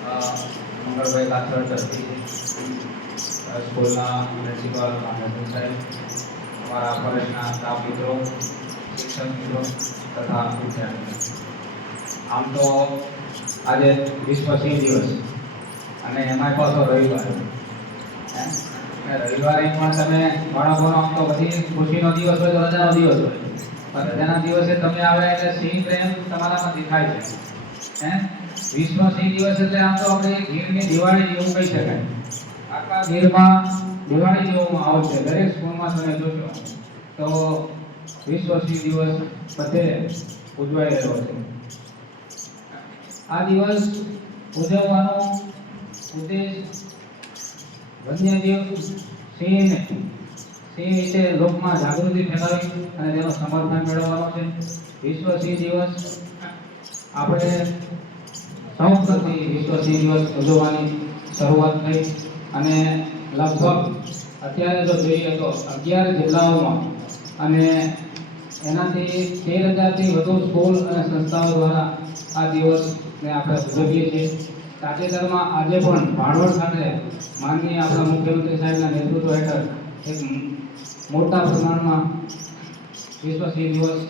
Mangalbhai Kathad trustee, સ્કૂલના principal માનવ સાહેબ, અમારા કોલેજના સ્ટાફ મિત્રો, શિક્ષક મિત્રો તથા વિદ્યાર્થીઓ. આમ તો આજે વિશ્વ સિંહ દિવસ અને એમાં પાછો રવિવાર. રવિવારે પણ તમે બાળકોનો આમ તો બધી ખુશીનો દિવસ હોય તો રજાનો દિવસ હોય, પણ રજાના દિવસે તમે આવે એટલે સિંહ પ્રેમ તમારામાં દેખાય છે. વિશ્વ સિંહ દિવસ એટલે આમ તો આપણે ગીરની દિવાળી જેવું કહી શકાય. આખા ગીરમાં દિવાળી જેવો માહોલ છે. દરેક સ્કૂલમાં તમે જોશો તો વિશ્વ સિંહ દિવસ બધે ઉજવાઈ રહ્યો છે. આ દિવસ ઉજવવાનો ઉદ્દેશ વન્યજીવ સિંહ વિશે લોકમાં જાગૃતિ ફેલાવી અને તેનો સમર્થન મેળવવાનો છે. વિશ્વ સિંહ દિવસ આપણે સૌપ્રથમ વિશ્વ સિંહ દિવસ ઉજવવાની શરૂઆત થઈ અને લગભગ અત્યારે જો જોઈએ તો 11 જિલ્લાઓમાં અને એનાથી 13,000થી વધુ સ્કૂલ અને સંસ્થાઓ દ્વારા આ દિવસને આપણે ઉજવીએ છીએ. તાજેતરમાં આજે પણ ભાણવડ ખાતે માનનીય આપણા મુખ્યમંત્રી સાહેબના નેતૃત્વ હેઠળ એક મોટા પ્રમાણમાં વિશ્વ સિંહ દિવસ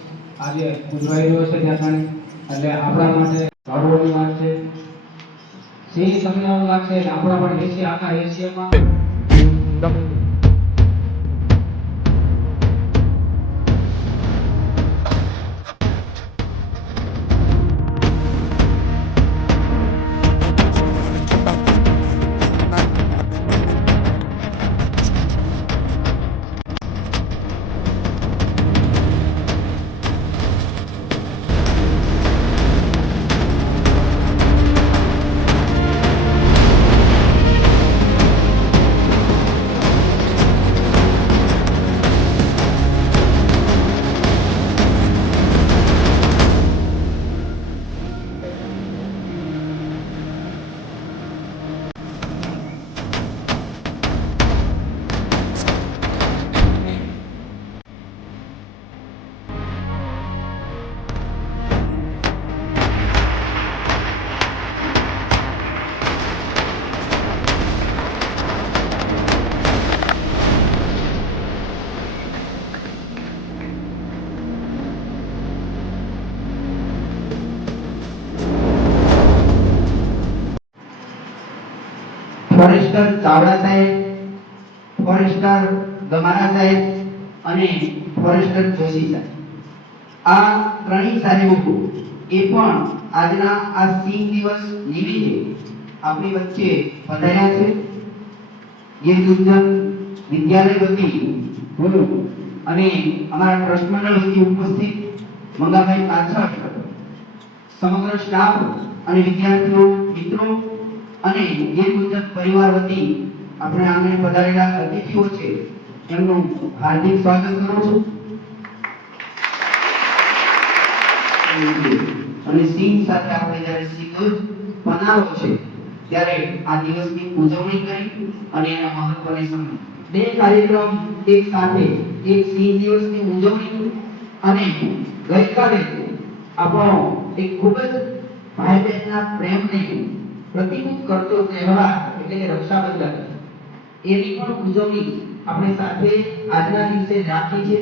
આજે ઉજવાઈ રહ્યો છે. ત્યાં એટલે આપણા માટે ગૌરવની વાત છે. સિંહ તમને એવું લાગશે કે આપણા પણ આખા એશિયામાં ફોરેસ્ટર ચાવડા સાહેબ, ફોરેસ્ટર ગમારા સાહેબ અને ફોરેસ્ટર જોશી સાહેબ, આ ત્રણેય સાહેબો એ પણ આજના આ સિંહ દિવસ નિમિત્તે આપણી વચ્ચે પધાર્યા છે. ગીર ગુંજન વિદ્યાલય વતી હું અને અમારા ટ્રસ્ટ મંડળ વતી ઉપસ્થિત મંગાભાઈ પાછળ સમગ્ર સ્ટાફ અને વિદ્યાર્થીઓ મિત્રો અને ગીર ગુંજન પરિવાર વતી આપણે આંગણે પધારેલા અતિથિઓ છે એમનું હાર્દિક સ્વાગત કરું છું. અને સિંહ સાથે આપણે જ્યારે સિંહ બનાવો છે ત્યારે આ દિવસની ઉજવણી કરી અને એના મહત્વને સમજી બે કાર્યક્રમ એક સાથે, એક સિંહ દિવસની ઉજવણી અને ગઈકાલે આપણો એક ખૂબ જ ભાઈ બહેનના પ્રેમને પ્રતિબિંબ કરતો તહેવાર એટલે કે રક્ષાબંધન એની પણ ઉજવણી આપણે સાથે આજના દિવસે રાખી છે.